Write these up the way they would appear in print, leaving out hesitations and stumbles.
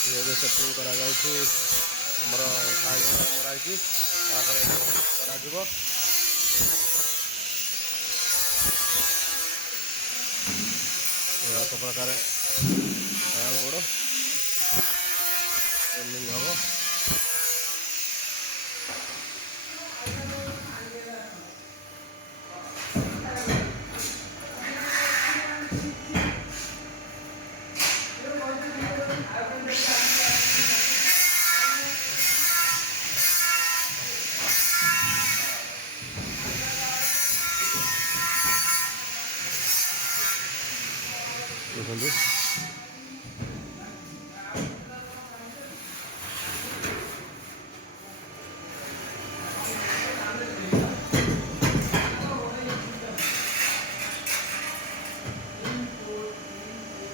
ଏବେ ସେଟିଂ କରାଯାଉଛି। ଆମର କାଇଁଗଣା ମରା ହେଇଛି, ତାପରେ କରାଯିବ। ଏକ ପ୍ରକାର ଟ୍ରାୟାଲ ବୋର୍ଡ ଟ୍ରେନିଂ ହେବ। ଦେଖନ୍ତୁ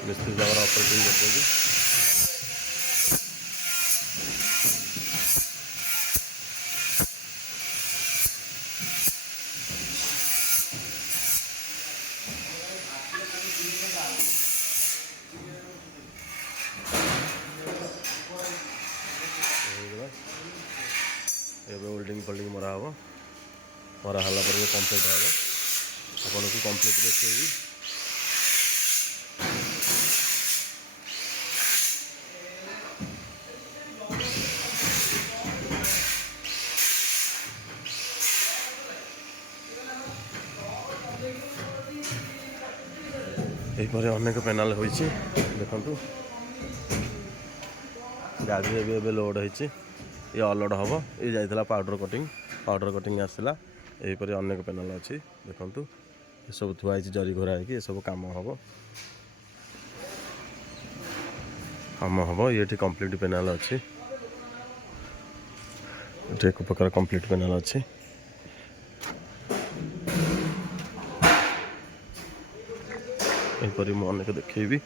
ମିସ୍ତ୍ରୀ ତାଙ୍କର ଅପରେଟିଂ କରୁଛନ୍ତି। ଏବେ ୱେଲ୍ଡିଂ ଫୋଲ୍ଡିଂ ମରା ହେବ। ମରା ହେଲା ପରେ କମ୍ପ୍ଲିଟ୍ ହେବ। ଆପଣଙ୍କୁ କମ୍ପ୍ଲିଟ୍ ଦେଖେଇବି। ଏହିପରି ଅନେକ ପେନାଲ ହୋଇଛି। ଦେଖନ୍ତୁ ଗାଡ଼ିରେ ବି ଏବେ ଲୋଡ଼ ହେଇଛି। ଇଏ ଅଲୋଡ଼ ହେବ। ଇଏ ଯାଇଥିଲା ପାଉଡ଼ର କଟିଂ ଆସିଥିଲା। ଏହିପରି ଅନେକ ପେନାଲ ଅଛି। ଦେଖନ୍ତୁ ଏସବୁ ଥୁଆ ହେଇଛି ଜରି ଘୋରା ହେଇକି। ଏସବୁ କାମ ହେବ। ଇଏ ଏଠି କମ୍ପ୍ଲିଟ୍ ପେନାଲ ଅଛି। ଏଠି ଏକ ପ୍ରକାର କମ୍ପ୍ଲିଟ୍ ପେନାଲ ଅଛି। ଏହିପରି ମୁଁ ଅନେକ ଦେଖେଇବି।